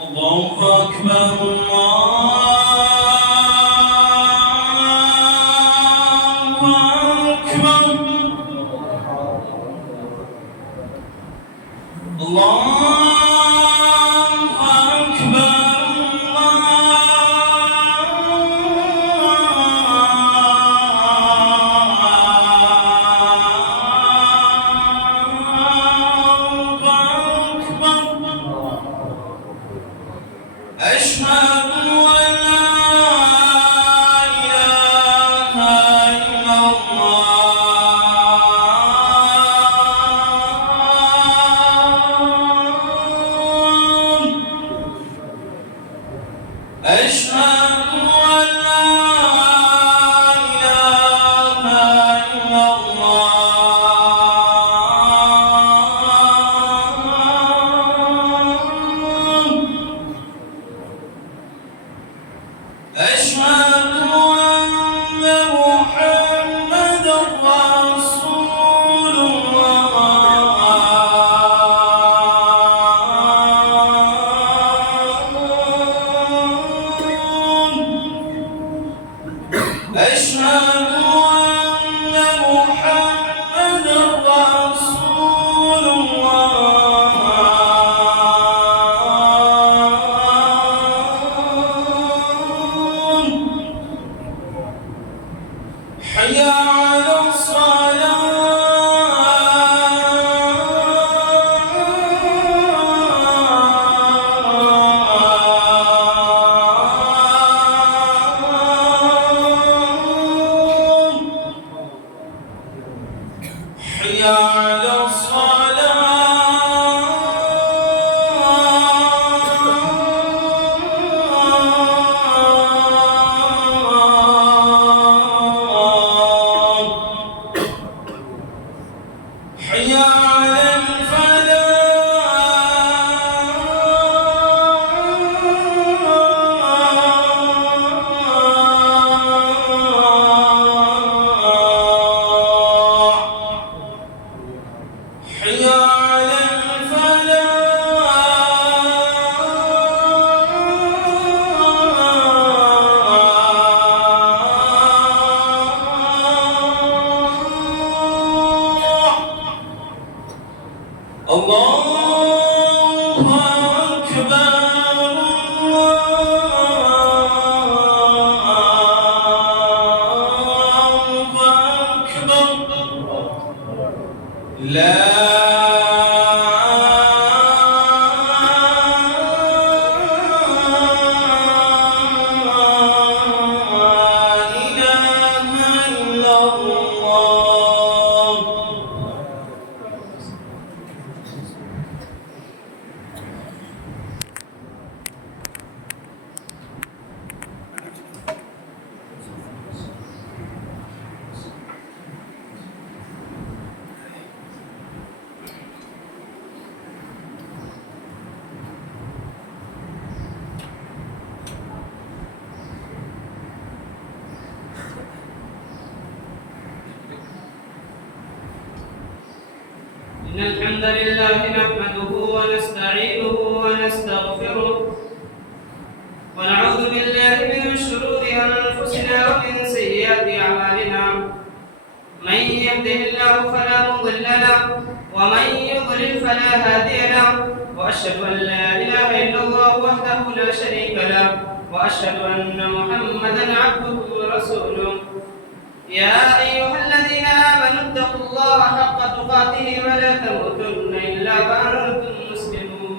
الله أكبر إن الحمد لله نحمده ونستعينه ونستغفره ونعوذ بالله من شرور أنفسنا ومن سيئات أعمالنا من يهده الله فلا مضل له ومن يضلل فلا هادي له وأشهد أن لا إله إلا الله وحده لا شريك له وأشهد أن محمدا عبده ورسوله يا أيها الذين آمنوا اتقوا الله حق تقاته ولا تموتن إلا وأنتم مسلمون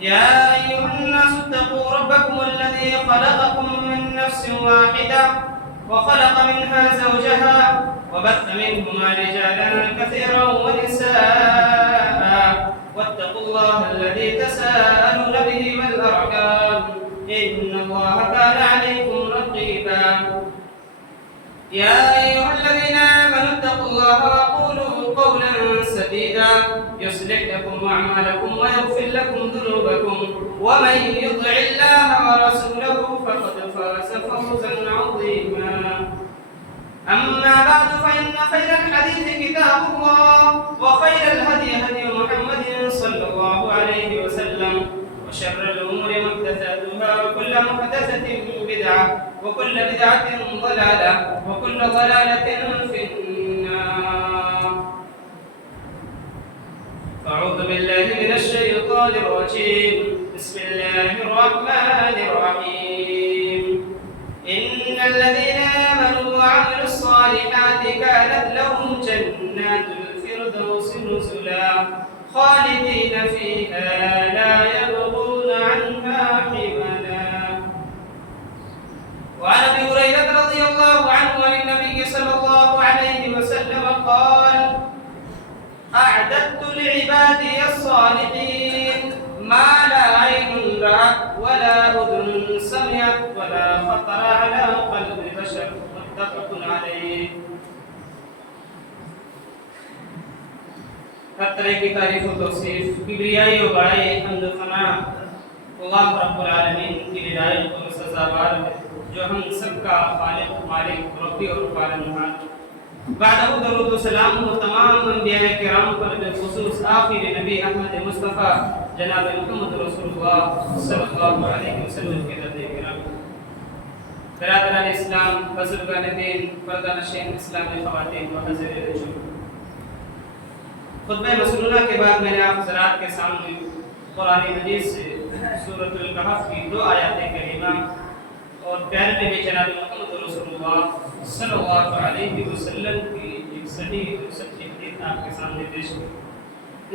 يا أيها الناس اتقوا ربكم الذي خلقكم من نفس واحدة وخلق منها زوجها وبث منهما رجالا كثيرا ونساء واتقوا الله الذي تساءلون به والأرحام إن الله كان عليكم رقيبا يا أيها الذين آمنوا اتقوا الله وقولوا قولا سديدا يصلح لكم أعمالكم ويغفر لكم ذنوبكم ومن يطع الله ورسوله فقد فاز فوزا عظيما أما بعد فإن خير الحديث كتاب الله وخير الهدي هدي محمد صلى الله عليه وسلم وشر وكل بدعة ضلالة وكل ضلالة في النار. أعوذ بالله من الشيطان الرجيم. بسم الله الرحمن الرحيم. إن الذين آمنوا وعملوا الصالحات كانت لهم جنات الفردوس نزلا خالدين فيها لا يبغون عنها حولا. وعن ابي هريره رضي الله عنه عن النبي صلى الله عليه وسلم قال: اعددت لعبادي الصالحين ما لا عين رأت ولا اذن سمعت ولا خطر على قلب بشر. متفق عليه. ہر طرح کی تعریف و توصیف، کبریائی و بڑائی، حمد و ثنا اللہ رب العالمین کی ہدایت و سزاوار ہے، جو ہم سب کا خالق، مالک، ربی اور پالنہار. بعد درود و سلام و تمام انبیاء کرام پر بالخصوص آخر نبی احمد مصطفیٰ جناب محمد رسول اللہ صلی اللہ علیہ وسلم کے درد کرام. برادران اسلام، بزرگان دین، پردہ نشین اسلامی خواتین و حضرت رجوع، خطبہ مسنونہ کے بعد میں نے آپ حضرات کے سامنے قرآن مجید سے سورۃ الکہف کی 2 آیات کریمہ اور پیارے نبی جناب محمد رسول اللہ صلی اللہ علیہ وسلم کی ایک صحیح اور سچی حدیث آپ کے سامنے پیش کی.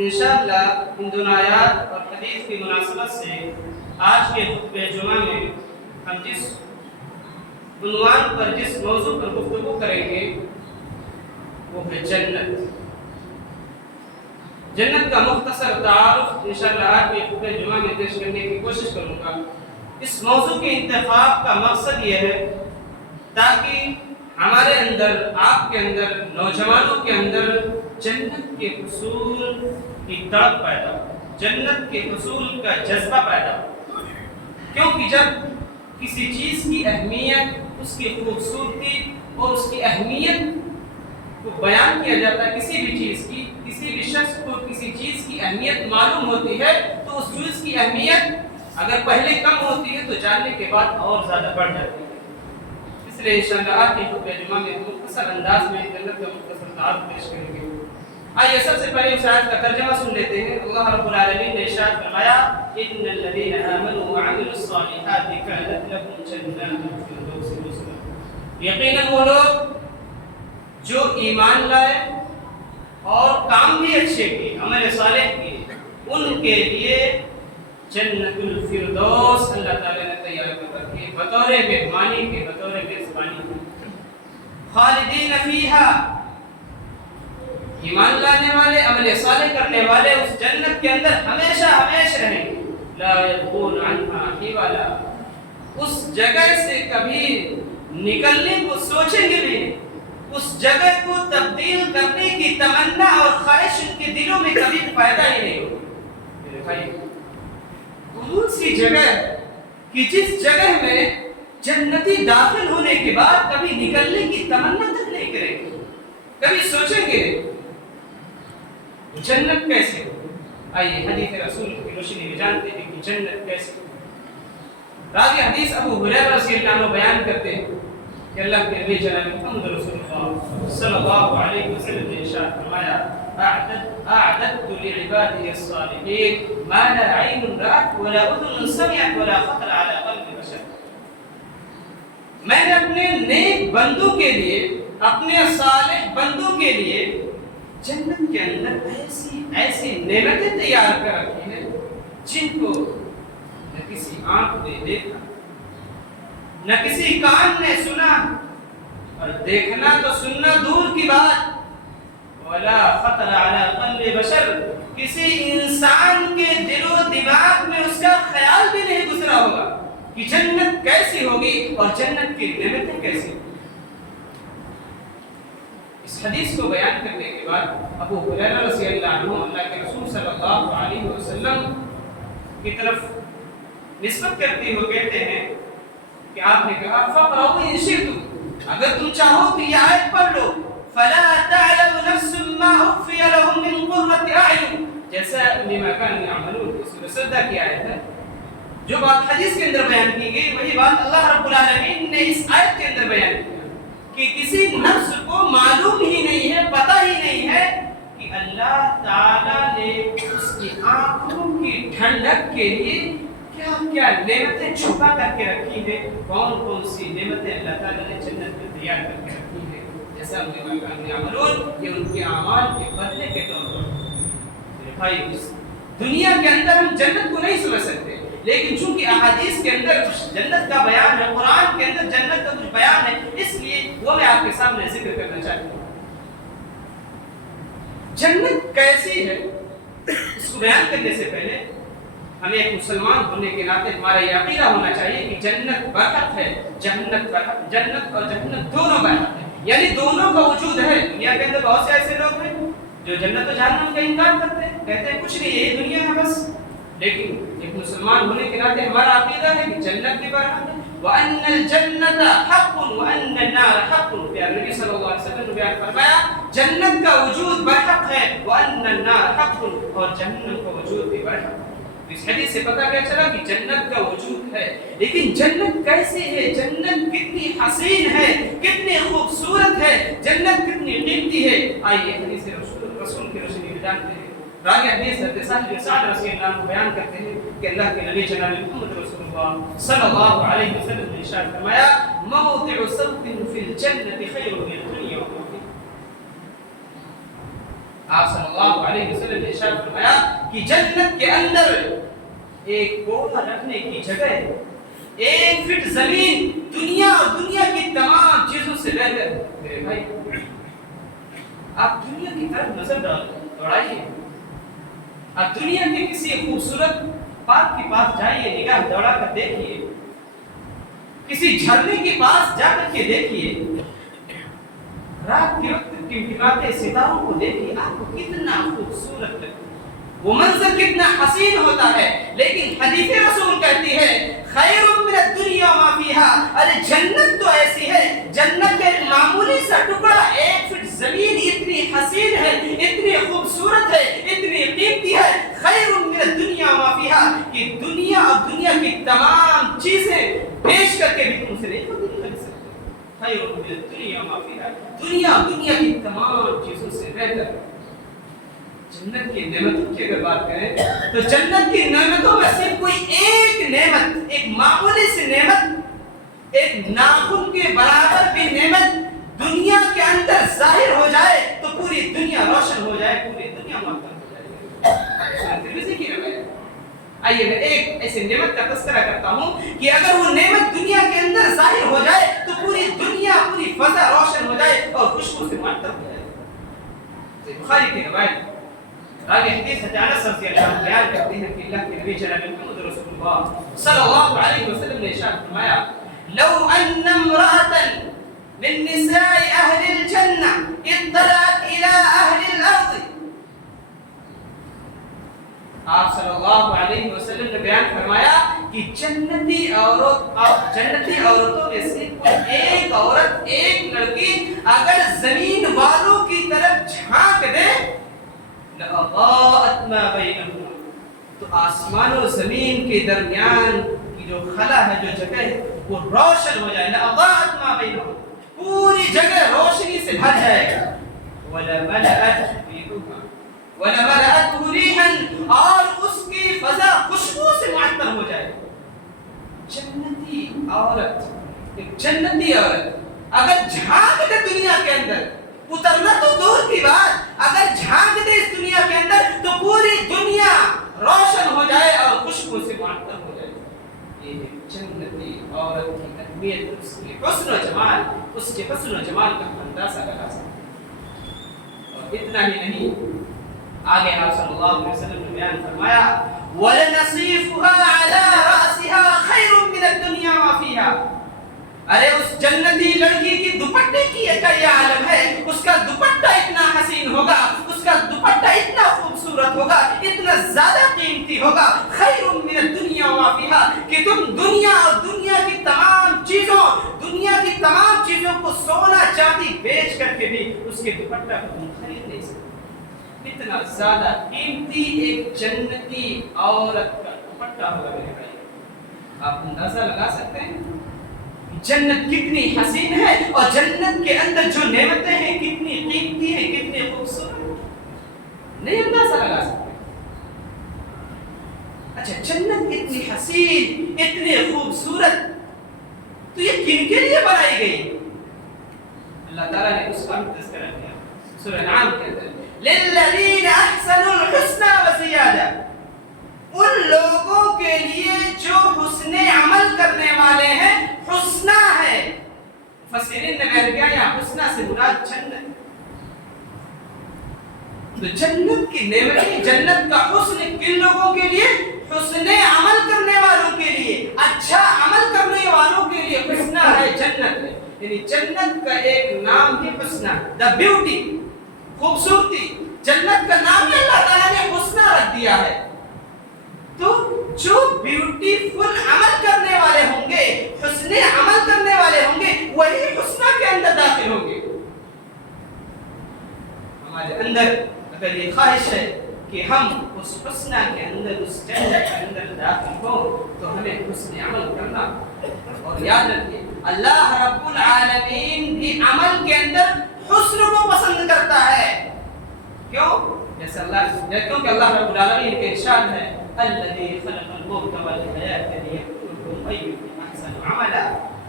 انشاءاللہ ان دونوں آیات اور حدیث کی مناسبت سے آج کے خطبہ جمعہ میں ہم جس عنوان پر، جس موضوع پر گفتگو کریں گے وہ ہے جنت. جنت کا مختصر تعارف انشاءاللہ آج کے خطبہ جمعہ میں پیش کرنے کی کوشش کروں گا. اس موضوع کے انتخاب کا مقصد یہ ہے تاکہ ہمارے اندر، آپ کے اندر، نوجوانوں کے اندر جنت کے حصول کی تڑپ پیدا ہو، جنت کے حصول کا جذبہ پیدا ہو. کیونکہ جب کسی چیز کی اہمیت، اس کی خوبصورتی اور اس کی اہمیت کو بیان کیا جاتا ہے، کسی بھی چیز کی، کسی بھی شخص کو کسی چیز کی اہمیت معلوم ہوتی ہے تو اس چیز کی اہمیت اگر پہلے کم ہوتی ہے تو جاننے کے بعد اور زیادہ بڑھ جاتی ہے. اس لیے انشاءاللہ آج کے خطبہ جمعہ میں مختصر انداز میں جنت کا مختصر تعارف پیش کریں گے. آئیے سب سے پہلے اس آیت کا ترجمہ سن لیتے ہیں. اللہ رب العالمین نے ارشاد فرمایا: ان الذين آمنوا وعملوا الصالحات كانت لهم جنات الفردوس نزلا. یقیناً وہ لوگ جو ایمان لائے اور کام بھی اچھے کیے، عمل صالح کیے، ان کے لیے جنت الفردوس اللہ تعالی نے تیار کر رکھی ہے بطور مہمانی کے، بطور میزبانی کے. خالدین فیہا، ایمان لانے والے، عمل صالح کرنے والے اس جنت کے اندر ہمیشہ ہمیشہ رہیں گے. لا یبغون عنہا حولا، اس جگہ سے کبھی نکلنے کو سوچیں گے نہیں، اس جگہ کو تبدیل کرنے کی تمنا اور خواہش ان کے دلوں میں کبھی پیدا ہی نہیں ہوگی. میرے بھائی، کون سی جگہ کہ جس جگہ میں جنتی داخل ہونے کے بعد کبھی نکلنے کی تمنا تک نہیں کریں گے، کبھی سوچیں گے جنت کیسے ہو. آئیے حدیث رسول کی روشنی میں جانتے ہیں کہ جنت کیسے ہو. راوی حدیث ابو ہریرہ رضی اللہ عنہ بیان کرتے ہیں کہ اللہ کے نبی جناب محمد رسول اللہ صلی اللہ علیہ وسلم نے ارشاد فرمایا: اعددت لعبادی الصالحین ما لا عین رأت ولا اذن سمعت ولا خطر على قلب بشر. میں نے اپنے نیک بندوں کے لیے، اپنے صالح بندوں کے لیے جنت کے اندر ایسی نعمتیں تیار کر رکھی ہیں جن کو نہ کسی آنکھ نے دیکھا، نہ کسی کان نے سنا، اور دیکھنا تو سننا دور کی بات، ولا خطر على قلب بشر، کسی انسان کے دل و دماغ میں اس کا خیال بھی نہیں گزرا ہوگا کہ جنت کیسی ہوگی اور جنت کی نعمتیں کیسی ہوگی. اس حدیث کو بیان کرنے کے بعد ابو ہریرہ رضی اللہ عنہ اللہ کے رسول صلی اللہ علیہ وسلم کی طرف نسبت کرتے ہوئے کہتے ہیں کہ آپ نے کہا: فَقْرَؤْا إِن شِئْتُمْ، اگر تم چاہو تو یہ آیت پڑھ لو. فَلَا تَعْلَمُ نَفْسٌ مَّا أُخْفِيَ لَهُم مِّن قُرَّةِ أَعْيُنٍ، جیسا بما كانوا يعملون، اس میں سجدہ کی آیت ہے. جو بات حدیث کے اندر بیان کی گئی وہی بات اللہ رب العالمین نے اس آیت کے اندر بیان کیا کہ کسی نفس کو معلوم ہی نہیں ہے، پتہ ہی نہیں ہے کہ اللہ تعالی نے اس کی آنکھوں کی ٹھنڈک کے لیے کیا کیا نعمتیں چھپا کر کے رکھی ہیں، کون کون سی نعمتیں اللہ تعالی نے جنت میں تیار کر کے رکھی ہیں، جیسا ہم نے عملون یہ ان کے اعمال کے بدلے کے طور پر بھائی دنیا کے اندر ہم جنت کو نہیں سمجھ سکتے، لیکن چونکہ احادیث کے اندر کچھ جنت کا بیان ہے، قرآن کے اندر جنت کا کچھ بیان ہے، اس لیے وہ میں آپ کے سامنے ذکر کرنا چاہتا ہوں۔ جنت کیسی ہے اس کو بیان کرنے سے پہلے ہمیں ایک مسلمان ہونے کے ناطے ہمارا یہ عقیدہ ہونا چاہیے کہ جنت برحق ہے، جنت اور جہنم دونوں برحق ہے، یعنی دونوں کا وجود ہے۔ دنیا کے اندر بہت سے ایسے لوگ ہیں جو جنت و جہنم کا انکار کرتے ہیں، کہتے ہیں کچھ نہیں یہ دنیا ہے بس، لیکن ایک مسلمان ہونے کے ناطے ہمارا عقیدہ ہے کہ جنت بھی برحق ہے، وَأَنَّ الْجَنَّةَ حَقٌّ وَأَنَّ النَّارَ حَقٌّ۔ پیارے نبی صلی اللہ علیہ وسلم نے بیان فرمایا جنت کا وجود برحق ہے، وَأَنَّ النَّارَ حَقٌّ، اور جہنم کا وجود بھی برحق ہے۔ اس حدیث سے پتہ کیا چلا کہ جنت کا وجود ہے، لیکن جنت کیسی ہے، جنت کتنی حسین ہے، کتنی خوبصورت ہے، جنت کتنی قیمتی ہے، آئیے حدیث رسول کی روشنی میں جانتے ہیں۔ راوی حدیث حضرت سہل بن سعد رضی اللہ عنہ بیان کرتے ہیں کہ اللہ کے نبی جناب محمد رسول اللہ صلی اللہ علیہ وسلم نے ارشاد فرمایا موضع صوت فی الجنۃ خیر من الدنیا وما فیہا۔ آپ صلی اللہ علیہ وسلم نے ارشاد فرمایا کہ جنت کے اندر ایک کوڑا رکھنے کی جگہ ہے، 1 فٹ زمین دنیا اور دنیا کی تمام چیزوں سے بہتر ہے۔ میرے بھائی آپ دنیا کی طرف نظر دوڑائیے، آپ دنیا کے کسی خوبصورت پارک کے پاس جائیے، نگاہ دوڑا کر دیکھیے، کسی جھرنے کے پاس جا کر کے دیکھیے، رات کے وقت ٹمٹماتے ستاروں کو دیکھیے، آپ کو کتنا خوبصورت لگتا ہے، وہ منظر کتنا حسین ہوتا ہے، لیکن حدیث رسول کہتی ہے خیر من الدنیا وما فیہا، ارے جنت تو ایسی ہے، جنت کا ایک معمولی سا ٹکڑا 1 فٹ زمین اتنی حسین ہے، اتنی خوبصورت ہے، اتنی قیمتی ہے، خیر من الدنیا وما فیہا، کہ دنیا اور دنیا کی تمام چیزیں پیش کر کے بھی تم سے نہیں خرید سکتے، خیر من الدنیا وما فیہا، دنیا اور دنیا کی تمام چیزوں سے بہتر۔ جنت کی نعمتوں کی اگر بات کریں تو جنت کی نعمتوں میں صرف کوئی ایک نعمت، ایک معمولی سی نعمت، ایک ناخن کے برابر بھی نعمت دنیا کے اندر ظاہر ہو جائے تو پوری دنیا روشن ہو جائے، پوری دنیا معطل ہو جائے۔ ترمذی کی روایت۔ آئیے میں ایک ایسی نعمت کا تذکرہ کرتا ہوں کہ اگر وہ نعمت دنیا کے اندر ظاہر ہو جائے تو پوری دنیا، پوری فضا روشن ہو جائے اور خوشبو سے معطر ہو جائے۔ بخاری کی روایت راوی حدیث حضرت انس رضی اللہ عنہ بیان کرتے ہیں کہ اللہ کے نبی جناب محمد رسول اللہ صلی اللہ علیہ وسلم نے ارشاد فرمایا لو ان امرأة من نساء اہل الجنہ اطلعت الى اہل الارض، آپ صلی اللہ علیہ وسلم نے بیان فرمایا کہ جنتی عورتوں میں سے کوئی ایک عورت، ایک لڑکی اگر زمین والوں کی طرف جھانک دے لَأَضَاءَتْ مَا بَيْنَهُمَا، تو آسمان و زمین کے درمیان کی جو خلا ہے، جو جگہ ہے، وہ روشن ہو جائے، لَأَضَاءَتْ مَا بَيْنَهُمَا، پوری جگہ روشنی سے بھر جائے گا، وَلَمَلَأَتْهُ رِيحًا، اور اس کی فضا خوشبو سے معطر ہو جائے۔ جنتی عورت، ایک جنتی عورت اگر جھانک دے دنیا کے اندر، اترنا تو دور کی بات، اگر جھانک دے اس دنیا کے اندر تو پوری دنیا روشن ہو جائے اور خوشبو سے معطر ہو جائے۔ یہ جنتی عورت کی اہمیت، اس کے حسن و جمال، اس کے حسن و جمال کا اندازہ لگا سکتے۔ اور اتنا ہی نہیں، آگے آپ صلی اللہ علیہ وسلم نے بیان فرمایا وَلَنَصِيفُهَا عَلَى رَأْسِهَا خَيْرٌ مِّنَ الدُّنْيَا وَمَا فِيهَا، ارے اس جنتی لڑکی کی دوپٹے کی ایک عالم ہے، اس کا دوپٹہ اتنا حسین ہوگا، اس کا دوپٹہ اتنا خوبصورت ہوگا، اتنا زیادہ قیمتی ہوگا، خیر من الدنیا وما فیہا، کہ تم دنیا اور دنیا کی تمام چیزوں کو سونا چاندی بیچ کر کے بھی اس کے دوپٹہ کو تم خرید نہیں سکتے۔ اتنا زیادہ قیمتی ایک جنتی عورت کا دوپٹہ ہوگا میرے بھائی۔ آپ اندازہ لگا سکتے ہیں جنت کتنی حسین ہے اور جنت کے اندر جو نعمتیں ہیں کتنی قیمتی ہیں، کتنی خوبصورت، نہیں اندازہ لگا سکتے۔ اچھا جنت اتنی حسین، اتنی خوبصورت، تو یہ کن کے لیے بنائی گئی؟ اللہ تعالیٰ نے اس کا تذکرہ کیا سورہ انعام کے اندر، للذین احسنوا الحسنى وزیادہ، ان لوگوں کے لیے جو حسن عمل کرنے والے ہیں، حسنہ ہے۔ مفسرین نے بیان کیا یہاں حسنہ سے مراد جنت، تو جنت کی نعمتیں، جنت کا حسن کن لوگوں کے لیے؟ حسن عمل کرنے والوں کے لیے، اچھا عمل کرنے والوں کے لیے حسنہ ہے جنت ہے۔ یعنی جنت کا ایک نام ہی حسنہ، دا بیوٹی، خوبصورتی، جنت کا نام ہی اللہ تعالیٰ نے حسنہ رکھ دیا ہے۔ تو جو بیوٹیفل عمل کرنے والے ہوں گے، حسن عمل کرنے والے ہوں گے، وہی حسنہ کے اندر داخل ہوں گے۔ ہمارے اندر اگر یہ خواہش ہے کہ ہم اس حسنہ کے اندر، اس جنت کے اندر داخل ہو، تو ہمیں حسن عمل کرنا، اور یاد رکھیے اللہ رب العالمین بھی عمل کے اندر حسن کو پسند کرتا ہے۔ کیوں؟ جیسے کیونکہ اللہ رب العالمین کے ارشاد ہے الذی خلق الموت والحیاۃ لیبلوکم ایکم احسن عملا۔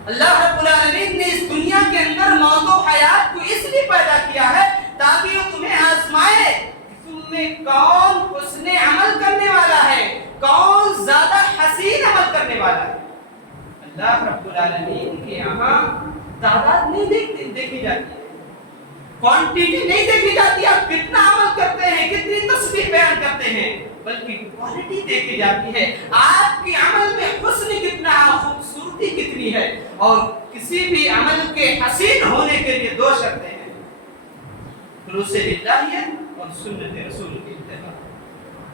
اللہ رب العالمین نے اس دنیا کے اندر موت و حیات کو اس لیے پیدا کیا ہے تاکہ وہ تمہیں آزمائے کہ تم میں کون حسن عمل کرنے والا ہے، کون زیادہ حسین عمل کرنے والا ہے۔ اللہ رب العالمین کے یہاں تعداد نہیں دیکھی جاتی ہے، کوانٹیٹی نہیں دیکھی جاتی، آپ کتنا عمل کرتے ہیں، کتنی تسبیح بیان کرتے ہیں، بلکہ کوالٹی دیکھی جاتی ہے، آپ کے عمل میں حسن کتنا ہے، خوبصورتی کتنی ہے۔ اور کسی بھی عمل کے حسین ہونے کے لیے دو شرطیں ہیں، خلوص للہیت اور سنت رسول کی اتباع۔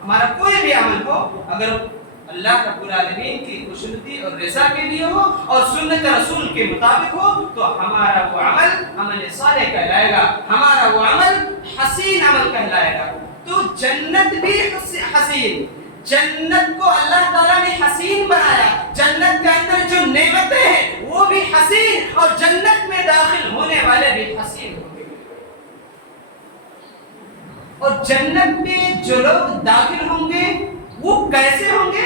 ہمارا کوئی بھی عمل ہو، اگر اللہ رب العالمین کی خوشنودی اور رضا کے لیے ہو اور سنت رسول کے مطابق ہو، تو ہمارا وہ عمل عمل صالح کہلائے گا، ہمارا وہ عمل حسین عمل کہلائے گا۔ تو جنت بھی حسین، جنت کو اللہ تعالیٰ نے حسین بنایا، جنت کے اندر جو نعمتیں ہیں وہ بھی حسین، اور جنت میں داخل ہونے والے بھی حسین ہوں گے۔ اور جنت میں جو لوگ داخل ہوں گے وہ کیسے ہوں گے؟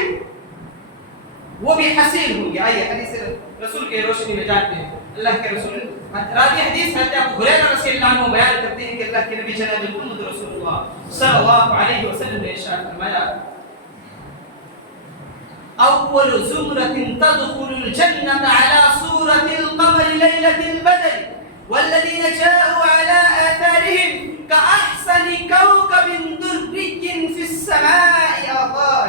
وہ بھی حسین ہوں گے۔ آئیے حدیث رسول کے روشنی میں جانتے ہیں۔ اللہ کے رسول راوی حدیث حضرت ابو ہریرہ رضی اللہ عنہ بیان کرتے ہیں کہ اللہ کے نبی جناب محمد رسول اللہ صلی اللہ علیہ وسلم نے ارشاد فرمایا اول زمرة تدخل الجنة على صورة القمر ليلة البدر والذين جاءوا على آثارهم كأحسن كوكب دري في السماء آثار۔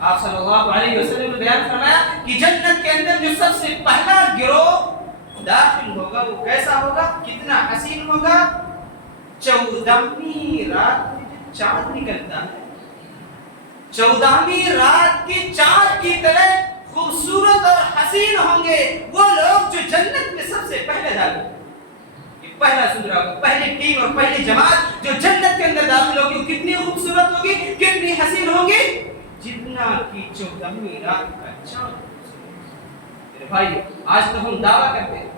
آپ صلی اللہ علیہ وسلم نے بیان فرمایا کہ جنت کے اندر جو سب سے پہلا گروہ داخل ہوگا وہ کیسا ہوگا، کتنا حسین ہوگا؟ 14ویں رات میں جو چاند نکلتا ہے، 14ویں رات کی چاند کی طرح خوبصورت اور حسین ہوں گے وہ لوگ جو جنت میں سب سے پہلے داخل ہوں گے۔ پہلا زمرہ، پہلی ٹیم اور پہلی جماعت جو جنت کے اندر داخل ہوگی وہ کتنی خوبصورت ہوگی، کتنی حسین ہوگی، جتنا کی 14ویں رات کا چاند۔ میرے بھائی آج تو ہم دعویٰ کرتے ہیں،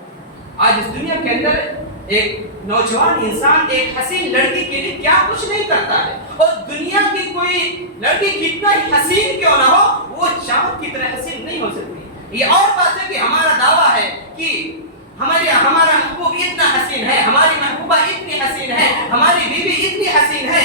آج اس دنیا کے اندر ایک نوجوان انسان ایک حسین لڑکی کے لیے کیا کچھ نہیں کرتا ہے، اور دنیا کی کوئی لڑکی کتنا ہی حسین کیوں نہ ہو وہ چاند کی طرح حسین نہیں ہو سکتی۔ یہ اور بات ہے کہ ہمارا دعویٰ ہے کہ ہمارا محبوب اتنا حسین ہے، ہماری محبوبہ اتنی حسین ہے، ہماری بیوی اتنی حسین ہے،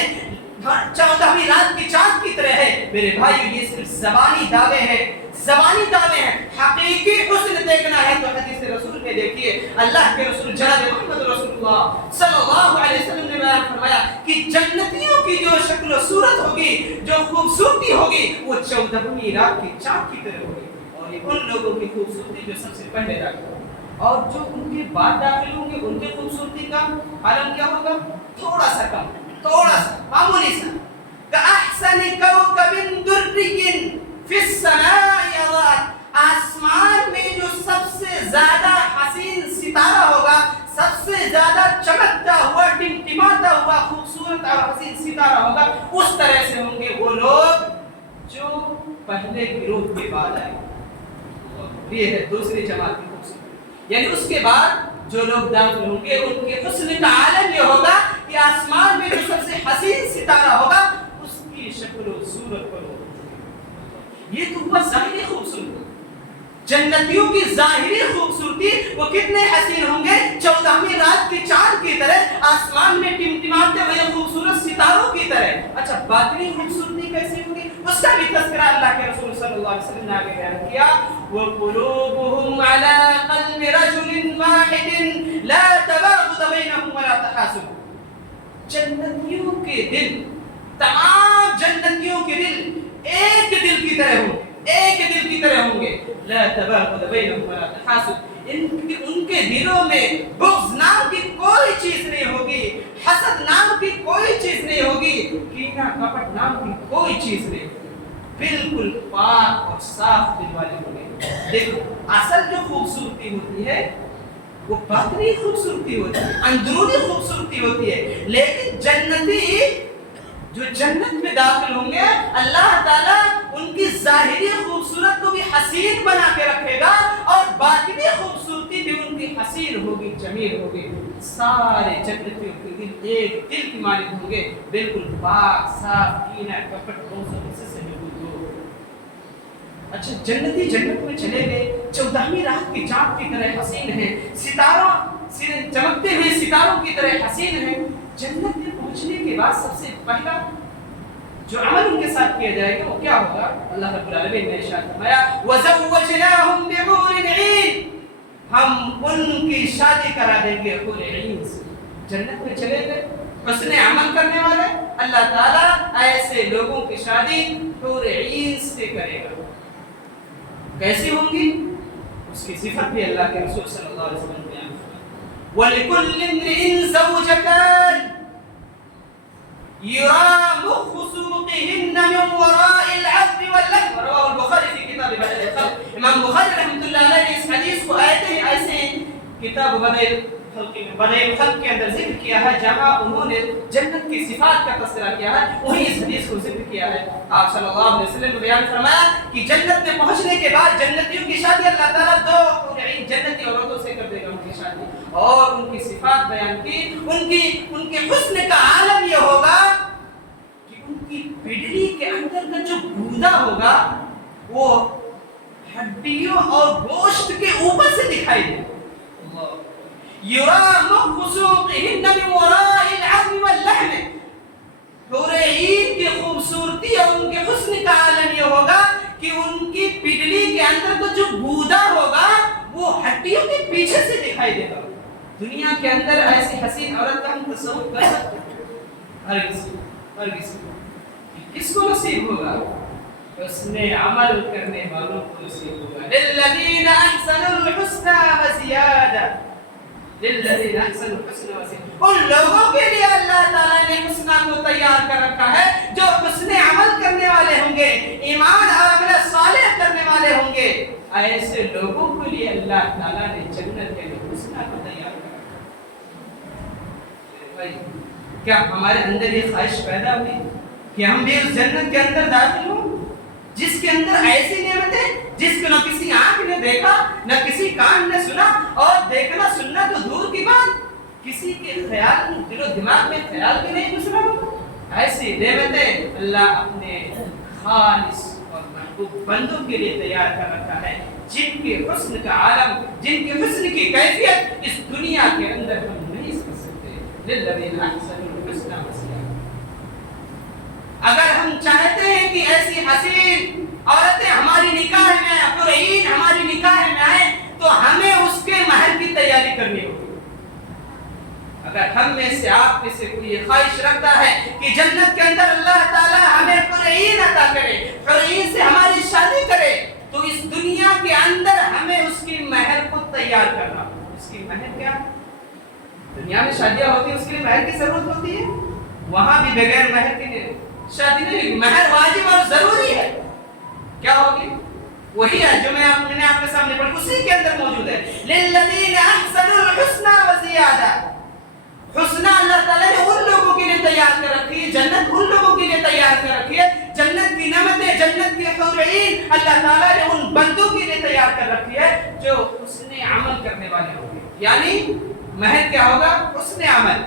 14ویں رات کی چاند کی طرح ہے۔ میرے بھائی یہ صرف زبانی دعوے ہیں، زبانی دعوے ہیں، حقیقی حسن دیکھنا ہے تو حدیث رسول میں دیکھیے اللہ کے رسول جناب محمد رسول اللہ صلی اللہ علیہ وسلم نے بیان فرمایا کہ جنتیوں کی جو شکل و صورت ہوگی، جو خوبصورتی ہوگی وہ 14ویں رات کی چاند کی طرح ہوگی، اور یہ ان لوگوں کی خوبصورتی جو سب سے پہلے داخل ہوگی، اور جو ان کے بعد داخل ہوں گے ان کی خوبصورتی کا عالم کیا ہوگا؟ تھوڑا سا کم، تھوڑا سا معمولی سا۔ کأحسن کوكب دري في السماء آثار، آسمان میں جو سب سے زیادہ حسین ستارہ ہوگا، سب سے زیادہ چمکتا ہوا، ٹمٹماتا ہوا خوبصورت اور حسین ستارہ ہوگا، اس طرح سے ہوں گے وہ لوگ جو پہلے گروہ کے بعد آئے گی. یہ ہے دوسری جماعت کی خوبصورتی. یعنی اس کے بعد جو لوگ داخل ہوں گے ان کے حسن کا عالم یہ ہوگا کہ آسمان میں جو سب سے حسین ستارہ ہوگا اس کی شکل و صورت پر یہ تو ہوا ظاہری خوبصورتی. جنتیوں کی ظاہری خوبصورتی وہ کتنے حسین ہوں گے, 14ویں رات کے چاند کی طرح, آسمان میں ٹمٹماتے ہوئے خوبصورت ستاروں کی طرح. اچھا باطنی خوبصورتی کیسی ہوگی اس کا بھی تذکرہ اللہ کے رسول صلی اللہ علیہ وسلم نے آگے بیان کیا. وَقُلُوبُهُمْ عَلَى قَلْبِ رَجُلٍ وَاحِدٍ لَا تَبَاغُضَ بَيْنَهُمْ وَلَا تَحَاسُدُ. جنتیوں کے دل, تمام جنتیوں کے دل ایک دل کی طرح ہوں گے, ایک دل کی طرح ہوں گے. لا تباغض بینہم ولا تحاسد. ان کے دلوں میں بغض نام کی کوئی چیز نہیں ہوگی, حسد نام کی کوئی چیز نہیں ہوگی, کینہ کپٹ نام کی کوئی چیز نہیں ہوگی. بالکل پاک اور صاف دل والے ہوں گے. دیکھو اصل جو خوبصورتی ہوتی ہے وہ باطنی خوبصورتی ہوتی ہے, اندرونی خوبصورتی ہوتی ہے. لیکن جنتی جو جنت میں داخل ہوں گے اللہ تعالیٰ ان کی ظاہری خوبصورت کو بھی حسین بنا کے رکھے گا اور باطنی خوبصورتی بھی ان کی حسین ہوگی, جمیل ہوگی. سارے جنتیوں کے دل ایک دل کی مانند ہوں گے, بالکل پاک صاف, کینہ کپٹ سے بالکل دور. اچھا جنتی جنت میں چلے گئے, 14ویں رات کی چاند کی طرح حسین ہیں, ستاروں چمکتے ہوئے ستاروں کی طرح حسین ہیں. جنت میں پہنچنے کے بعد سب سے پہلا جو عمل ان کے ساتھ کیا جائے گا وہ کیا ہوگا؟ اللہ رب العالمین نے ارشاد فرمایا وَزَوَّجْنَاهُمْ بِحُورٍ عِينٍ. ہم ان کی شادی کرا دیں گے حور عین سے. جنت میں چلے گئے حسن عمل کرنے والے, اللہ تعالیٰ ایسے لوگوں کی شادی حور عین سے کرے گا. کیسی ہوں گی اس کی صفت بھی اللہ کے رسول صلی اللہ علیہ وسلم بیان فرمایا. وَلِكُلِّ امْرِئٍ زَوْجَتَانِ يُرَى مُخُّ سُوقِهِنَّ مِنْ وَرَاءِ الْعَذْبِ وَاللَّحْمِ. رواه البخاری فی کتاب بدء الخلق. امام بخاری رحمۃ اللہ علیہ نے اس حدیث کو ایسے کتاب بدء الخلق کے اندر ذکر کیا ہے جہاں انہوں نے جنت کی صفات کا تذکرہ کیا ہے, وہی اس حدیث کو ذکر کیا ہے. آپ صلی اللہ علیہ وسلم نے بیان فرمایا کہ جنت میں پہنچنے کے بعد جنتیوں کی شادی اللہ تعالیٰ دو جنتی عورتوں سے کر دے گا ان کی شادی, اور ان کی صفات بیان کی. ان کے حسن کا عالم یہ ہوگا کہ ان کی پڈری کے اندر کا جو گودا ہوگا وہ ہڈیوں اور گوشت کے اوپر سے دکھائی دے گا. یرا مخ سوقهن من وراء العظم واللحم. حور عین کی خوبصورتی اور ان کے حسن کا عالم یہ ہوگا کہ ان کی پڈلی کے اندر کا جو گودا ہوگا وہ ہڈیوں کے پیچھے سے دکھائی دے گا. دنیا کے اندر ایسی حسین عورت کا ہم تصور کر سکتے ہیں؟ ہرگز. کس کو نصیب ہوگا؟ اس نے عمل کرنے والوں کو نصیب ہوگا. للذین احسنوا الحسنى وزیادہ. للذین احسنوا الحسنى وزیادہ. ان لوگوں کے لیے اللہ تعالیٰ نے حسنہ کو تیار کر رکھا ہے جو حسن عمل کرنے والے ہوں گے, ایمان اور عمل صالح کرنے والے ہوں گے. ایسے لوگوں کے لیے اللہ تعالیٰ نے جنت کے لیے حسنہ کو تیار کر رکھا ہے. کیا ہمارے اندر یہ خواہش پیدا ہوئی کہ ہم بھی اس جنت کے اندر داخل ہوں جس کے اندر ایسی نعمتیں جس کو نہ کسی آنکھ نے دیکھا نہ کسی کان نے سنا, اور دیکھنا سننا تو دور کی بات کسی کے خیال دل و دماغ میں خیال بھی نہیں گزرا. ایسی نعمتیں اللہ اپنے خالص اور محبوب بندوں کے لیے تیار کر رکھا ہے جن کے حسن کا عالم, جن کے حسن کی کیفیت اس دنیا کے اندر ہم نہیں سمجھ سکتے. للذین احسنوا الحسنى وزیادہ. اگر ہم چاہتے ہیں کہ ایسی حسین عورتیں ہماری نکاح میں, حور عین ہماری نکاح میں آئیں, تو ہمیں اس کے محل کی تیاری کرنی ہوگی. اگر ہم میں سے آپ میں سے کوئی یہ خواہش رکھتا ہے کہ جنت کے اندر اللہ تعالیٰ ہمیں حور عین عطا کرے, حور عین سے ہماری شادی کرے, تو اس دنیا کے اندر ہمیں اس کی محل کو تیار کرنا. اس کی محل کیا؟ دنیا میں شادیاں ہوتی ہیں, اس کے لیے محل کی ضرورت ہوتی ہے. وہاں بھی بغیر محل کے شادی نہیں, محل واجب اور ضروری ہے. کیا ہوگی؟ وہی ہے جو میں نے آپ کے سامنے پڑھی, اسی کے اندر موجود ہے. للذین احسنوا الحسنى وزیادہ. حسنہ اللہ تعالیٰ نے ان لوگوں کے لیے تیار کر رکھی ہے, جنت ان لوگوں کے لیے تیار کر رکھی ہے. جنت کی نعمتیں, جنت کی حور عین یعنی محل کیا ہوگا؟ حسن عمل.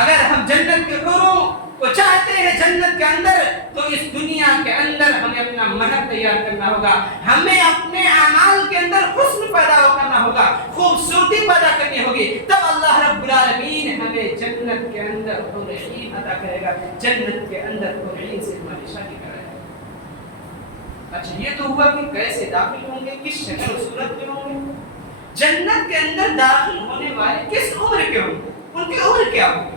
اگر ہم جنت کے حوروں کو چاہتے ہیں جنت کے اندر تو اس دنیا کے اندر ہمیں اپنا محل تیار کرنا ہوگا. ہمیں اپنے اعمال کے اندر حسن پیدا کرنا ہوگا, خوبصورتی پیدا کرنی ہوگی. تب اللہ رب العالمین ہمیں جنت کے اندر حور عین عطا کرے گا, جنت کے اندر حور عین سے ہماری شادی کرائے گا. اچھا یہ تو ہوا کہ کیسے داخل ہوں گے, کس شکل و صورت میں ہوں گے. جنت کے اندر داخل ہونے والے کس عمر کے ہوں گے, ان کی عمر کیا ہوگی؟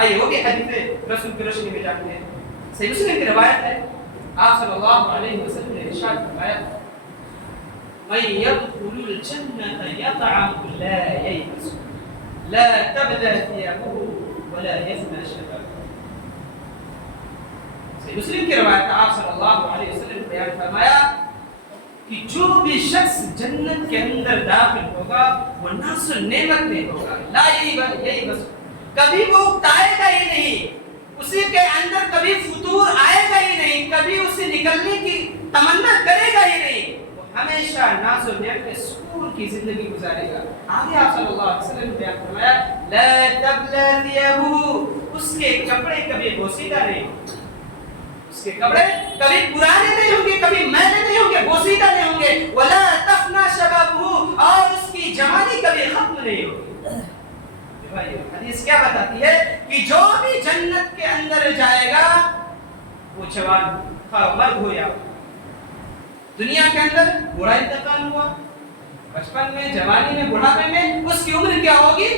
آئیے وہ بھی حدیث رسول کی روشنی میں جانتے ہیں. صحیح مسلم کی روایت ہے, آپ صلی اللہ علیہ وسلم نے ارشاد فرمایا من يدخل الجنة يطعم لا ييبس لا تبلى ثيابه ولا يفنى شبابه. صحیح مسلم کی روایت ہے, آپ صلی اللہ علیہ وسلم نے بیان فرمایا کہ جو بھی شخص جنت کے اندر داخل ہوگا وہ ناز و نعمت میں ہوگا. لا ييبس کبھی وہ اکتائے گا ہی نہیں, اسی کے اندر کبھی فتور آئے گا ہی نہیں, کبھی اسے نکلنے کی تمنا کرے گا ہی نہیں. وہ ہمیشہ ناز و نعمت میں سکون کی زندگی گزارے گا. آگے آپ صلی اللہ علیہ وسلم نے بیان فرمایا لا تبلى ثيابه, اس کے کپڑے کبھی بوسیدہ نہیں ہوں گے, اس کے کپڑے کبھی پرانے نہیں ہوں گے, کبھی میلے نہیں ہوں گے, بوسیدہ نہیں ہوں گے. ولا تفنى شبابه, اور اس کی جوانی کبھی ختم نہیں ہوگی. حدیث کیا بتاتی ہے کہ جو بھی جنت کے اندر جائے گا وہ جوان مرد ہو یا دنیا کے اندر بوڑھا انتقال ہوا, بچپن میں, جوانی میں, بڑھاپے میں, اس کی عمر کیا ہوگی؟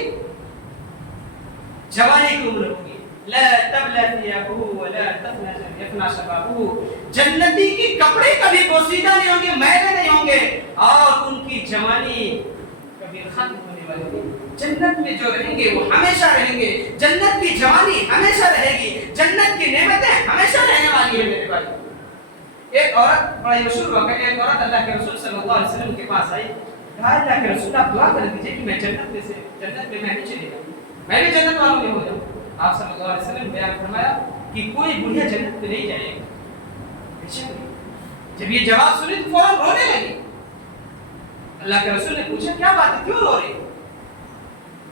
جوانی کی عمر ہوگی. لا تبلى ثيابه ولا يفنى شبابه, جنتی کی کپڑے کبھی بوسیدہ نہیں ہوں گے, میلے نہیں ہوں گے, اور ان کی جوانی کبھی ختم ہونے والی نہیں. جنت میں جو رہیں گے وہ ہمیشہ رہیں گے, جنت کی جوانی ہمیشہ رہے گی, جنت کی نعمتیں ہمیشہ رہنے والی ہیں. میرے بھائی, ایک عورت, بڑا ہی مشہور واقعہ, ایک عورت اللہ کے رسول صلی اللہ علیہ وسلم کے پاس آئی, کہا اللہ کے رسول آپ دعا کر دیجئے کہ میں جنت میں بھی چلی جاؤں, میں بھی جنت والوں میں ہو جاؤں. آپ صلی اللہ علیہ وسلم نے بیان فرمایا کہ کوئی بڑھیا جنت میں نہیں جائے گا. جب یہ جواب سنی تو فوراً رونے لگی. اللہ کے رسول نے پوچھا کیا بات ہے, کیوں رو رہی؟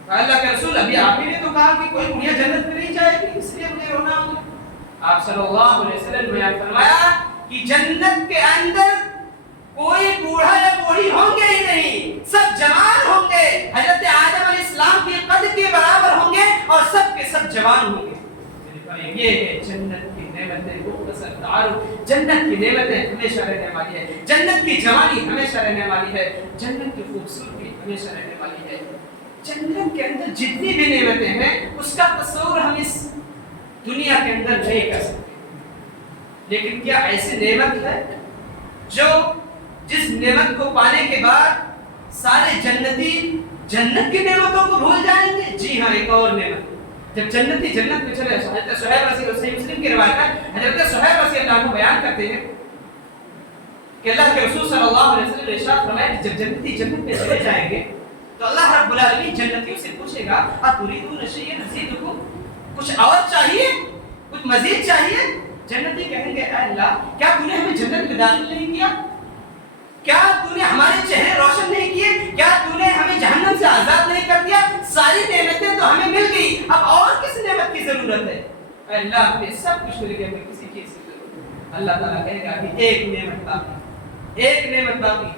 اللہ کے رسول ابھی آپ ہی نے تو کہا کہ کوئی بڑھیا جنت میں نہیں جائے گی, اس لیے مجھے رونا ہوگا. آپ صلی اللہ علیہ وسلم نے فرمایا کہ جنت کے اندر کوئی بوڑھا یا بوڑھی ہوں گے ہی نہیں, سب جوان ہوں گے, حضرت آدم علیہ السلام کے قد کے برابر ہوں گے اور سب کے سب جوان ہوں گے. یہ ہے جنت کی نعمتیں, مختصر تعارف. جنت کی نعمتیں ہمیشہ رہنے والی ہے, جنت کی جوانی ہمیشہ رہنے والی ہے, جنت کی خوبصورتی ہمیشہ رہنے والی ہے. جنت کے اندر جتنی بھی نعمتیں ہیں اس کا تصور ہم اس دنیا کے اندر نہیں کر سکتے. لیکن کیا ایسی نعمت ہے جو جس نعمت کو پانے کے بعد سارے جنتی جنت کی نعمتوں کو بھول جائیں گے؟ جی ہاں, ایک اور نعمت. جب جنتی جنت میں چلے, حضرت صہیب رضی اللہ, صحیح مسلم کی روایت ہے, حضرت صہیب رضی اللہ عنہ بیان کرتے ہیں کہ اللہ کے رسول صلی اللہ علیہ وسلم نے ارشاد فرمایا کہ جب جنتی جنت میں چلے جائیں گے تو اللہ رب العالمین جنتیوں سے پوچھے گا اتریدون شیئا ازیدکم, کچھ اور چاہیے, کچھ مزید چاہیے؟ جنتی کہیں گے اے اللہ کیا تو نے ہمیں جنت میں داخل نہیں کیا, کیا تو نے ہمارے چہرے روشن نہیں کیے, کیا تو نے ہمیں جہنم سے آزاد نہیں کر دیا, ساری نعمتیں تو ہمیں مل گئی, اب اور کس نعمت کی ضرورت ہے؟ اے اللہ ہمیں سب کچھ مل گیا, ہمیں کسی چیز کی ضرورت ہے. اللہ تعالیٰ کہے گا کہ ایک نعمت باقی, ایک نعمت باقی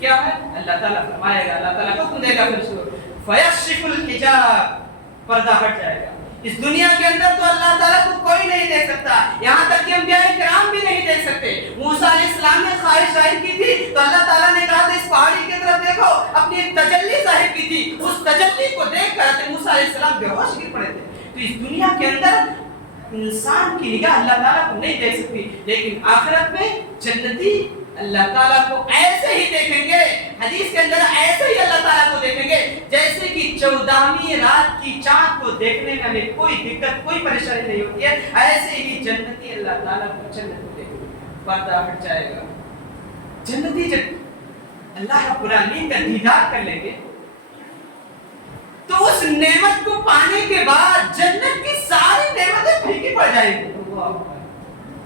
کیا ہے؟ اللہ تعالیٰ فرمائے گا, اللہ تعالیٰ حکم دے گا فرشتوں کو فیکشف الحجاب, پردہ ہٹ جائے گا. اس دنیا کے اندر تو اللہ تعالیٰ کو کوئی نہیں دیکھ سکتا, یہاں تک کہ انبیاء کرام بھی نہیں دیکھ سکتے. موسیٰ علیہ السلام نے خواہش ظاہر کی تھی تو اللہ تعالیٰ نے کہا تھا اس پہاڑی کی طرف دیکھو, اپنی ایک تجلی ظاہر کی تھی, اس تجلی کو دیکھ کر موسیٰ علیہ السلام بے ہوش گر پڑے تھے. تو اس دنیا کے اندر انسان کی نگاہ اللہ تعالیٰ کو نہیں دیکھ سکتی, لیکن آخرت میں جنتی اللہ تعالیٰ کو ایسے ہی دیکھیں گے. حدیث کے اندر ایسے ہی اللہ تعالیٰ کو دیکھیں گے جیسے کہ 14ویں رات کی چاند کو دیکھنے میں ہمیں کوئی دقت, کوئی پریشانی نہیں ہوتی ہے, ایسے ہی جنتی اللہ تعالیٰ کو جنت کو دیکھیں گے, پردہ ہٹ جائے گا. جنتی جب اللہ رب العالمین کا دیدار کر لیں گے تو اس نعمت کو پانے کے بعد جنت کی ساری نعمتیں پھیکی پڑ جائیں گی.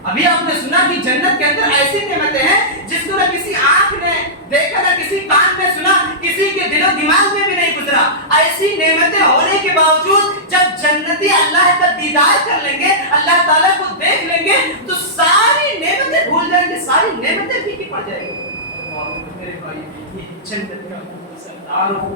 ابھی آپ نے سنا کہ جنت کے اندر ایسی نعمتیں ہیں جس کو نہ کسی آنکھ نے دیکھا، نہ کسی کان نے سنا، کسی کے دل و دماغ میں بھی نہیں گزرا۔ ایسی نعمتیں ہونے کے باوجود جب جنتی اللہ کا دیدار کر لیں گے، اللہ تعالیٰ کو دیکھ لیں گے، تو ساری نعمتیں بھول جائیں گے، ساری نعمتیں پھیکی پڑ جائیں گی۔ میرے بھائی، یہ جنت کا سردار ہو،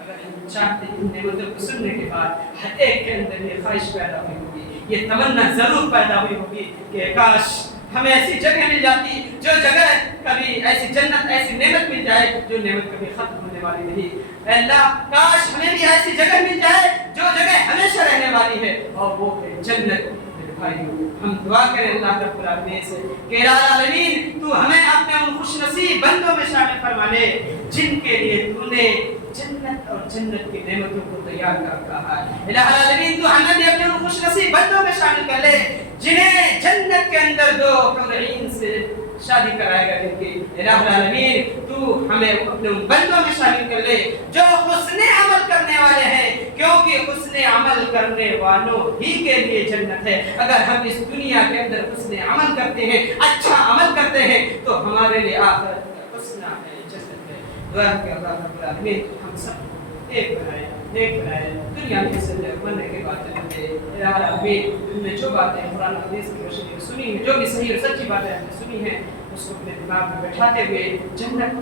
اگر چاہتے ان نعمتوں کو سننے کے بعد ہر ایک کے اندر یہ خواہش پیدا ہوئی ہوگی، یہ تمنا ضرور پیدا ہوئی ہوگی کہ کاش ہمیں ایسی جگہ مل جاتی، جو جگہ کبھی ایسی جنت، ایسی نعمت مل جائے جو نعمت کبھی ختم ہونے والی نہیں۔ اے اللہ، کاش ہمیں بھی ایسی جگہ مل جائے جو جگہ ہمیشہ رہنے والی ہے، اور وہ ہے جنت۔ بھائیو، ہم دعا کریں اللہ رب العالمین سے کہ الہ العالمین تو ہمیں اپنے ان خوش نصیب بندوں میں شامل فرما لے جن کے لیے تو نے جنت اور جنت کی نعمتوں کو تیار کر رکھا ہے۔ الہ العالمین تو ہمیں بھی اپنے ان خوش نصیب بندوں میں شامل کر لے جنہیں جنت کے اندر دو حور عین سے شادی کرائے گا جن کی۔ الہ العالمین تو ہمیں اپنے ان بندوں میں شامل کر لے جو حسن عمل کرنے والے ہیں، کیونکہ حسن عمل کرنے والوں ہی کے لیے جنت ہے۔ اگر ہم اس دنیا کے اندر حسن عمل کرتے ہیں، اچھا عمل کرتے ہیں، تو ہمارے لیے آخرت کا حسن ہے، جنت ہے۔ دعا کہ اللہ رب العالمین ہم سب کو ایک بنائے، نیک بنائے، دنیا میں سے مرنے کے بعد جنت ہے۔ الہ العالمین ہم نے جو باتیں قرآن حدیث کی روشنی میں سنی ہیں، جو بھی صحیح اور سچی باتیں ہم نے سنی ہیں، اس کو اپنے دماغ میں بیٹھاتے ہوئے جنت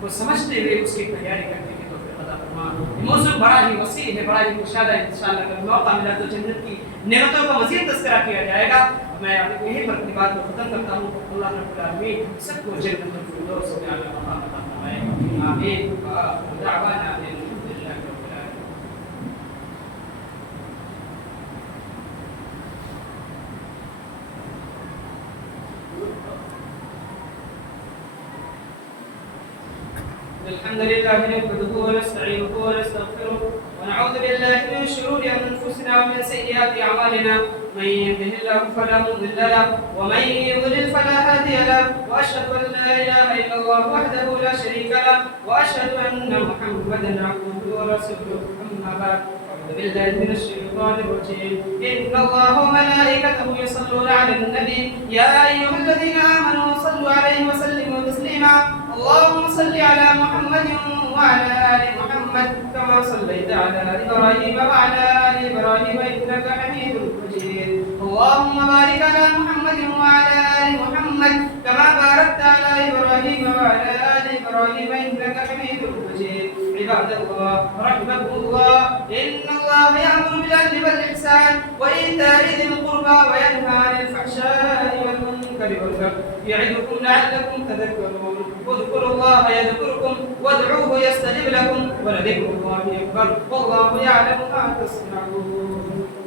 کو سمجھتے ہوئے اس کی تیاری کرنے کی توفیق عطا فرما۔ یہ موضوع بڑا ہی وسیع ہے، بڑا ہی مشاہدہ ہے۔ انشاءاللہ اگر موقع ملا تو جنت کی نعمتوں کا مزید تذکرہ کیا جائے گا۔ میں یہیں پر اپنی بات کو ختم کرتا ہوں۔ اللہ رب العالمین سب کو جنت الفردوس میں اعلیٰ مقام عطا فرمائے۔ آمین۔ وآخر دعوانا ان الحمد للہ رب العالمین۔ الحمد لله نحمده ونستعينه ونستغفره ونعوذ بالله من شرور انفسنا ومن سيئات اعمالنا، من يهده الله فلا مضل له ومن يضلل فلا هادي له، واشهد ان لا اله الا الله وحده لا شريك له، واشهد ان محمدا عبده ورسوله، اما بعد أعوذ بالله من الشيطان الرجيم. إن الله وملائكته يصلون على النبي يا أيها الذين آمنوا صلوا عليه وسلموا تسليما. اللهم صل على محمد وعلى آل محمد كما صليت على إبراهيم وعلى آل إبراهيم إنك حميد مجيد. اللهم بارك على محمد وعلى آل محمد كما باركت على إبراهيم وعلى آل إبراهيم إنك حميد مجيد. عباد الله رحمكم الله، إن الله يأمر بالعدل والإحسان وإيتاء ذي القربى وينهى عن الفحشاء والمنكر والبغي يعظكم لعلكم تذكرون. اذكروا الله يذكركم وادعوه يستجب لكم ولذكر الله أكبر والله يعلم ما تصنعون.